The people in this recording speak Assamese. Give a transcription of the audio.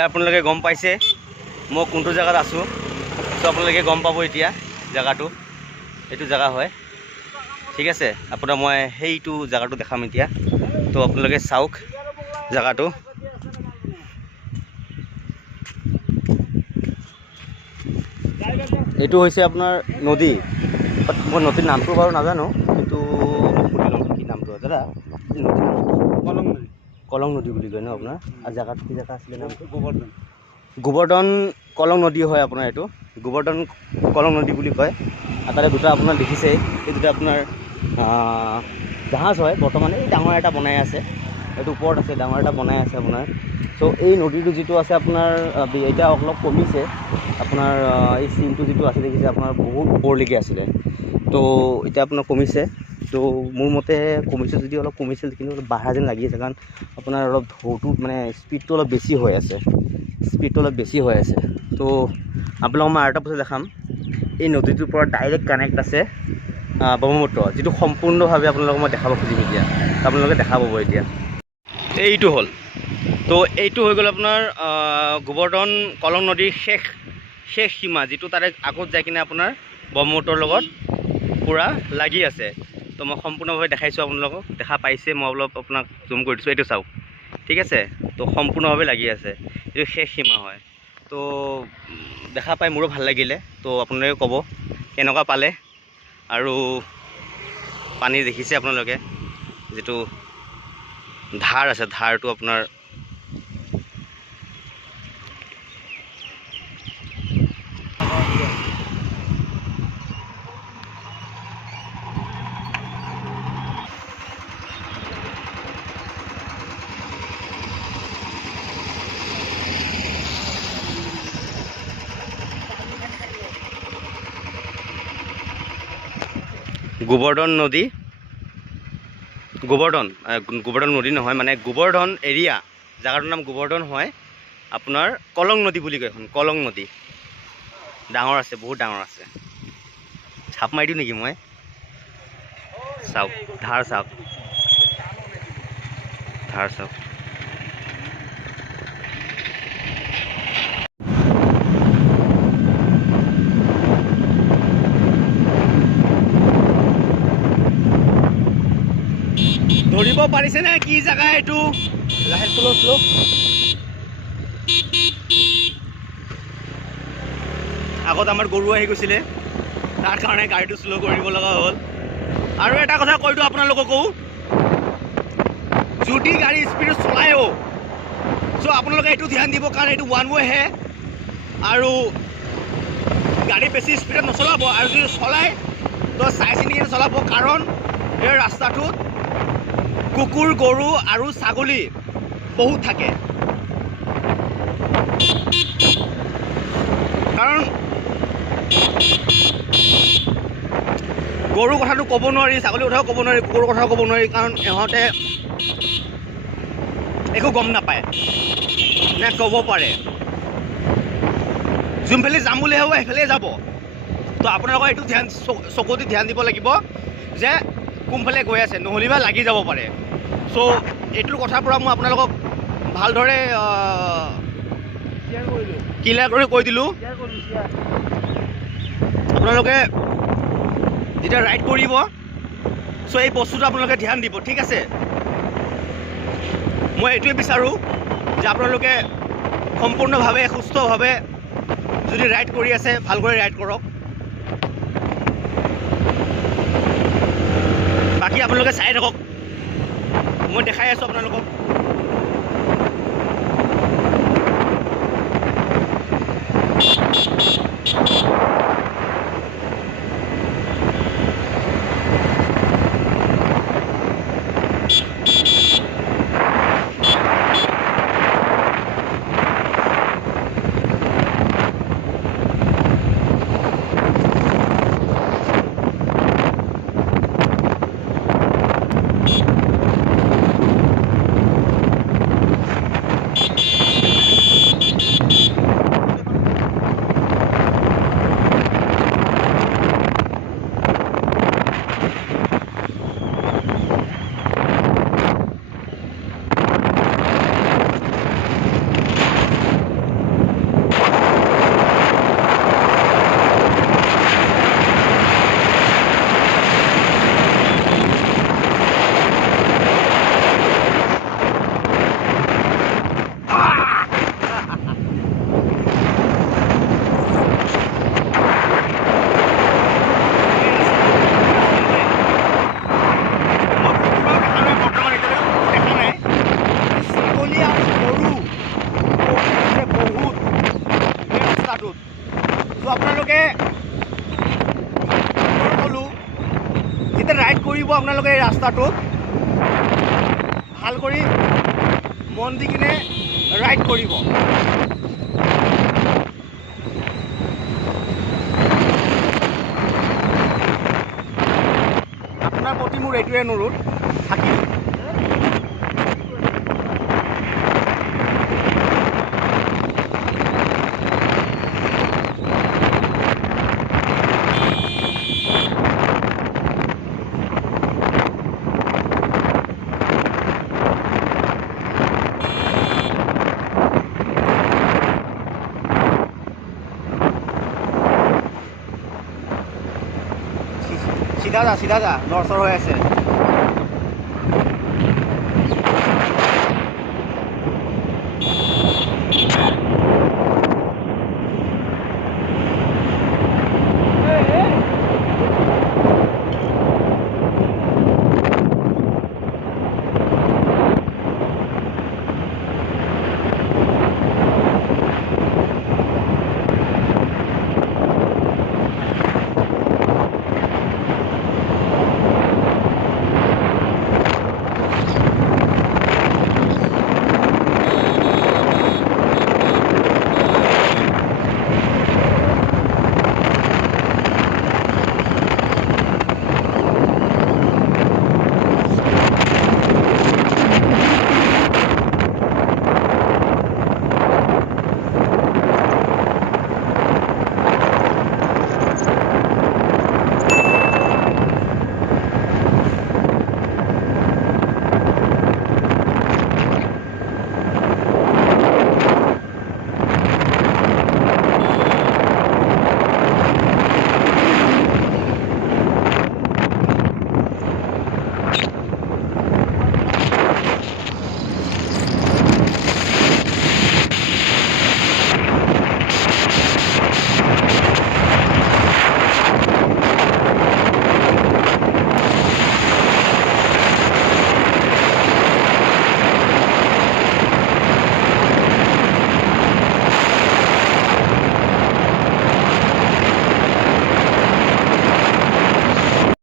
এতিয়া আপোনালোকে গম পাইছে মই কোনটো জেগাত আছোঁ। চ' আপোনালোকে গম পাব এতিয়া জেগাটো, এইটো জেগা হয়। ঠিক আছে, আপোনাক মই সেইটো জেগাটো দেখাম এতিয়া। তো আপোনালোকে চাওক জেগাটো। এইটো হৈছে আপোনাৰ নদী। মই নদীৰ নামটো বাৰু নাজানো, কিন্তু সুধি ল'ম কি নামটো হয় দাদা। কলং নদী। কলং নদী বুলি কয় ন আপোনাৰ? আৰু জেগাটো কি জেগা আছিলে নামটো? গোবৰ্ধন। গোবৰ্ধন কলং নদী হয় আপোনাৰ এইটো। গোবৰ্ধন কলং নদী বুলি কয়। আৰু তাতে দুটা আপোনাৰ দেখিছেই, এই দুটা আপোনাৰ জাহাজ হয়। বৰ্তমান এই ডাঙৰ এটা বনাই আছে, এইটো ওপৰত আছে, ডাঙৰ এটা বনাই আছে আপোনাৰ। চ' এই নদীটো যিটো আছে আপোনাৰ এতিয়া অলপ কমিছে। আপোনাৰ এই চিনটো যিটো আছে দেখিছে আপোনাৰ বহুত ওপৰলৈকে আছিলে, তো এতিয়া আপোনাৰ কমিছে। তো মোৰ মতে কমিছে যদি অলপ কমিছিল, কিন্তু অলপ বাঢ়া যেন লাগি আছে, কাৰণ আপোনাৰ অলপ ঢৌটো মানে স্পীডটো অলপ বেছি হৈ আছে, তো আপোনালোকক মই আৰু এটা বস্তু দেখাম। এই নদীটোৰ পৰা ডাইৰেক্ট কানেক্ট আছে ব্ৰহ্মপুত্ৰ, যিটো সম্পূৰ্ণভাৱে আপোনালোকক মই দেখাব খুজিম এতিয়া। আপোনালোকে দেখা পাব এতিয়া। এইটো হ'ল, তো এইটো হৈ গ'ল আপোনাৰ গোবৰ্ধন কলং নদীৰ শেষ সীমা, যিটো তাৰে আগত যাই কিনে আপোনাৰ ব্ৰহ্মপুত্ৰৰ লগত পূৰা লাগি আছে। তো মই সম্পূৰ্ণভাৱে দেখাইছোঁ আপোনালোকক, দেখা পাইছে। মই অলপ আপোনাক জুম কৰি দিছোঁ, এইটো চাওক। ঠিক আছে, তো সম্পূৰ্ণভাৱে লাগি আছে, এইটো শেষ সীমা হয়। তো দেখা পাই মোৰো ভাল লাগিলে। তো আপোনালোকে ক'ব কেনেকুৱা পালে। আৰু পানী দেখিছে আপোনালোকে, যিটো ধাৰ আছে, ধাৰটো আপোনাৰ গোবৰ্ধন নদী, গোবৰ্ধন নদী নহয়, মানে গোবৰ্ধন এৰিয়া, জেগাটোৰ নাম গোবৰ্ধন হয়। আপোনাৰ কলং নদী বুলি কয় এখন, কলং নদী। ডাঙৰ আছে, বহুত ডাঙৰ আছে। চাপ মাৰি দিওঁ নেকি মই? চাওক ধাৰ, চাওক ধাৰ, চাওক। ধৰিব পাৰিছেনে কি জেগা এইটো? লাহে শ্ল' আগত আমাৰ গৰু আহি গৈছিলে, তাৰ কাৰণে গাড়ীটো শ্ল' কৰিব লগা হ'ল। আৰু এটা কথা কৈ দিওঁ আপোনালোককো, যদি গাড়ী স্পীডত চলায়ো, চ' আপোনালোকে এইটো ধ্যান দিব, কাৰণ এইটো ওৱান ৱে'হে। আৰু গাড়ী বেছি স্পীডত নচলাব, আৰু যদি চলায় তো চাই চিনি কিনে চলাব, কাৰণ এই ৰাস্তাটোত কুকুৰ, গৰু আৰু ছাগলী বহুত থাকে। কাৰণ গৰুৰ কথাটো ক'ব নোৱাৰি, ছাগলীৰ কথাও ক'ব নোৱাৰি, কুকুৰৰ কথাও ক'ব নোৱাৰি, কাৰণ ইহঁতে একো গম নাপায়, নে ক'ব পাৰে যোনফালে যাম বুলি ভাবো সেইফালে যাব। তো আপোনালোকৰ এইটো চকু দি ধ্যান দিব লাগিব যে কোনফালে গৈ আছে, নহ'লে বা লাগি যাব পাৰে। চ' এইটোৰ কথাৰ পৰা মই আপোনালোকক ভালদৰে ক্লিয়াৰ কৰি কৈ দিলোঁ। আপোনালোকে যেতিয়া ৰাইড কৰিব, চ' এই বস্তুটো আপোনালোকে ধ্যান দিব, ঠিক আছে? মই এইটোৱে বিচাৰোঁ যে আপোনালোকে সম্পূৰ্ণভাৱে সুস্থভাৱে যদি ৰাইড কৰি আছে, ভালকৈ ৰাইড কৰক। বাকী আপোনালোকে চাই থাকক, মই দেখাই আছোঁ আপোনালোকক। কৰিব আপোনালোকে এই ৰাস্তাটোত ভাল কৰি মন দি কিনে ৰাইড কৰিব। আপোনাৰ প্ৰতি মোৰ এইটোৱে অনুৰোধ থাকিল। চিধা যা লৰচৰ হৈ আছে।